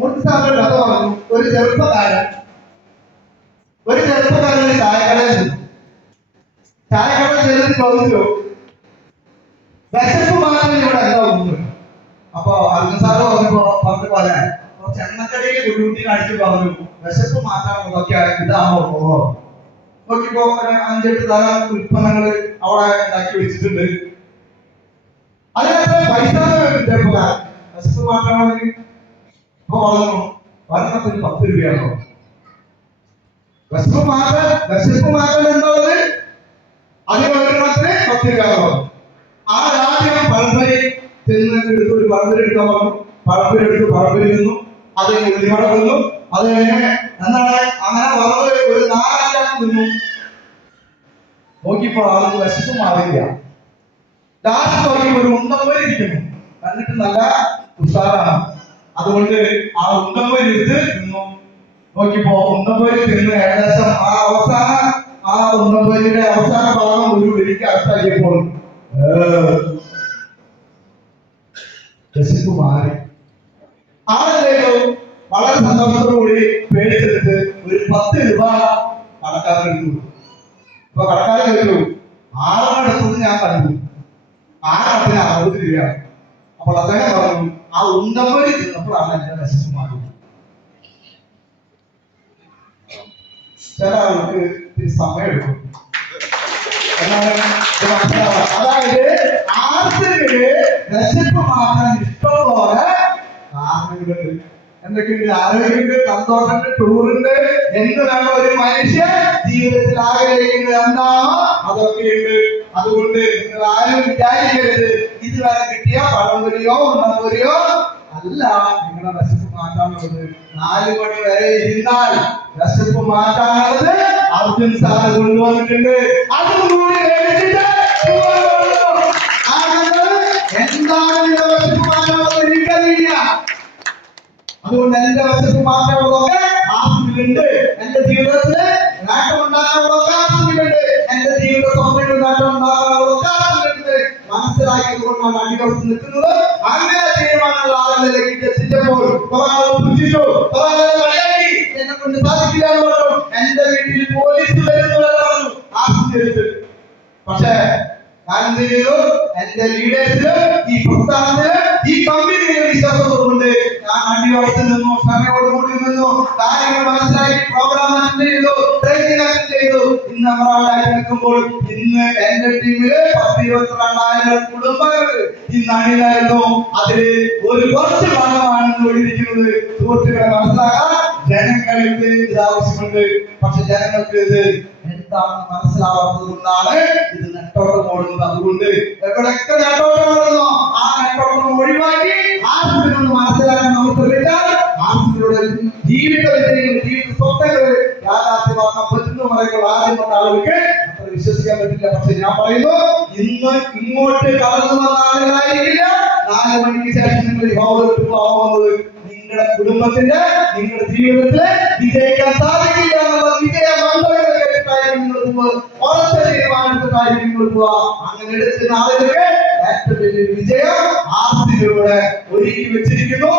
മൂർത്തി സാറിന്റെ കഥ പറഞ്ഞു. ഒരു ചെറുപ്പക്കാരൻ ചായക്കടയിൽ ചെന്നിട്ട് ചോദിച്ചു, വിശപ്പ് മാറാൻ ഇവിടെ എന്താ ഉണ്ട്? അപ്പൊ അർജുൻ സാറ് പറഞ്ഞ പോലെ കുറച്ച് എണ്ണക്കടയിൽ കുട്ടി കാണിച്ചു പറഞ്ഞു, വിശപ്പ് മാറ്റാൻ ഇതൊക്കെ ഇതാണോ നോക്കിപ്പോ 5-8 തരം ഉൽപ്പന്നങ്ങൾ അവിടെ ഉണ്ടാക്കി വെച്ചിട്ടുണ്ട്. അതിനകത്ത് പൈസ ചെറുപ്പക്കാരൻ വിശപ്പ് മാറ്റാണെങ്കിൽ ഇപ്പൊ പറഞ്ഞു ഒരെണ്ണത്തിന് 10 രൂപയാണോ? വിശപ്പ് മാറ്റൽ എന്നുള്ളത് അതിന് ഒരെണ്ണത്തിന് 10 രൂപയാണോ? ആ രാജ്യം പഴംപരി എടുത്ത് ഒരു പഴംപരി എടുക്കാൻ പറഞ്ഞു. പഴംപരി നിന്നു, അത് ഉള്ളിവട നിന്നു, അത് എന്താണ് അങ്ങനെ വറവ് ഒരു 4 നിന്നു. നോക്കിയപ്പോൾ ആൾക്ക് വിശപ്പ് മാറില്ല. ലാസ്റ്റ് നോക്കിയപ്പോൾ ഒരു ഉണ്ടമ്പരി ഇരിക്കുന്നു, കണ്ടിട്ട് നല്ല ഉഷാറാണ്. അതുകൊണ്ട് ആ ഉണ്ടമ്പരി എടുത്ത് നിന്നു. നോക്കിയപ്പോ ഉണ്ടമ്പരി തിന്ന് ഏകദേശം ആ ഉണ്ടമ്പരിയുടെ അവസാന ഭാഗം ഒരു വെടിക്ക് അകത്താക്കിയപ്പോൾ വിശപ്പ് മാറി. ആളെന്തോ വളരെ സന്തോഷത്തോടുകൂടി പേടിച്ചെടുത്ത് ഒരു 10 രൂപ കടക്കാരൻ എടുത്തു. അപ്പൊ കടക്കാരൻ ചോദിച്ചു, 6 എടുത്തത് ഞാൻ കണ്ടു, 6 60 രൂപയാണ്. അപ്പോൾ അദ്ദേഹം പറഞ്ഞു, ആ ഉണ്ടമ്പരി തിന്നപ്പോഴാണ് എന്റെ വിശപ്പ് മാറി. ചില ആൾക്ക് സമയം എടുക്കും. അതായത് ആർക്കൊരു വിശപ്പ് മാറ്റാൻ ഇഷ്ടംപോലെ കാരണങ്ങളുണ്ട്. എന്തൊക്കെയുണ്ട്? ആരോഗ്യമുണ്ട്, സന്തോഷമുണ്ട്, ടൂറുണ്ട്, എന്ത് വേണം ഒരു മനുഷ്യ ജീവിതത്തിൽ ആഗ്രഹിക്കുന്നത് എന്താണോ അതൊക്കെയുണ്ട്. അതുകൊണ്ട് നിങ്ങൾ ആരും വിചാരിക്കരുത് ഇതുവരെ കിട്ടിയ പഴംപൊരിയോ ഉണ്ണപ്പൊരിയോ അല്ല നിങ്ങളുടെ വിശപ്പ് മാറ്റാനുള്ളത്. 4 മണി വരെ ഇരുന്നാൽ വിശപ്പ് മാറ്റാനുള്ളത് അർജുൻ സാറ് കൊണ്ടുവന്നിട്ടുണ്ട്. അതും കൂടി എന്താണ് വിശപ്പ് മാറ്റാനുള്ളത് എനിക്കറിയില്ല. അതുകൊണ്ട് എന്റെ വിശപ്പ് മാറ്റാനുള്ളതൊക്കെ ആസ്തിയിലുണ്ട്. എന്റെ ജീവിതത്തില് നേട്ടമുണ്ടാക്കാനുള്ളതൊക്കെ ആസ്തിയിലുണ്ട്. എന്റെ ജീവിത സൗന്ദര്യം നേട്ടമുണ്ടാക്കാനുള്ളതൊക്കെ ആസ്തിയിലുണ്ട്. മനസ്സിലാക്കിയത് കൊണ്ടാണ് അടികൾക്ക് നിൽക്കുന്നത്. അങ്ങനെ തീരുമാനമുള്ള ആളുകളിലേക്ക് എത്തിച്ചപ്പോൾ എന്നെ കൊണ്ട് സാധിക്കില്ല എന്ന് പറഞ്ഞു. എന്റെ വീട്ടിൽ പോലീസ് വരുന്നവരാണ് ആസ്തി. പക്ഷേ ഞാൻ എന്ത് ചെയ്തു? എന്റെ ലീഡേഴ്സില്, ഈ പ്രസ്ഥാനത്തില്, ഈ കമ്പനിയിലെ വിശ്വാസത്തോടുകൊണ്ട് ഞാൻ അടിവാസത്തിൽ നിന്നു, ക്ഷമയോടുകൂടി നിന്നു, കാര്യങ്ങൾ മനസ്സിലാക്കി പ്രോഗ്രാം അറ്റൻഡ് ചെയ്തു, ട്രെയിനിങ് അറ്റൻഡ് ചെയ്തു. ഇന്ന് നമ്മളായി നിൽക്കുമ്പോൾ ഇന്ന് എന്റെ ടീമില് 10-22,000 കുടുംബങ്ങൾ ഇന്ന് അണിനിരന്നു. അതില് ഒരു കുറച്ച് ഭാഗമാണ് ഒഴിഞ്ഞിരിക്കുന്നത്. സുഹൃത്തുക്കളെ മനസ്സിലാക്കാൻ ജനങ്ങൾക്ക് ഇത് ആവശ്യമുണ്ട്. പക്ഷെ ജനങ്ങൾക്ക് ഇത് എന്താണെന്ന് മനസ്സിലാവാത്തത് കൊണ്ടാണ് ഇത് നെട്ടോട്ടം ഓടുന്നത്. അതുകൊണ്ട് എവിടെയൊക്കെ നെട്ടോട്ടം ഓടുന്നോ ആ നെട്ടോട്ടം ഒഴിവാക്കി ആർസിനൊന്ന് മനസ്സിലാക്കാൻ നമുക്ക് ആർസിലൂടെ ജീവിത വിജയങ്ങൾ, ജീവിത സ്വപ്നങ്ങൾ യാഥാർത്ഥ്യമാക്കാൻ പറ്റുന്ന പറയുമ്പോൾ ആദ്യം വന്ന ആളുകൾക്ക് അത്ര വിശ്വസിക്കാൻ പറ്റില്ല. പക്ഷെ ഞാൻ പറയുന്നു, ഇന്ന് ഇങ്ങോട്ട് കടന്നു വന്ന ആളുകളായിരിക്കില്ല 4 മണിക്ക് ശേഷം നിങ്ങൾ ഈ ഹോളിലോട്ട് പോകുന്നത്. നിങ്ങളുടെ കുടുംബത്തിന്റെ, നിങ്ങളുടെ ജീവിതത്തില് വിജയിക്കാൻ സാധിക്കില്ല എന്നുള്ള വിജയ മന്ത്രങ്ങൾ ഉറച്ച തീരുമാനത്തിനായിരിക്കും കൊടുക്കുക. അങ്ങനെ എടുക്കുന്ന ആളുകൾക്ക് ഏറ്റവും വലിയ വിജയം ആസ്തിയിലൂടെ ഒരുക്കി വെച്ചിരിക്കുന്നു.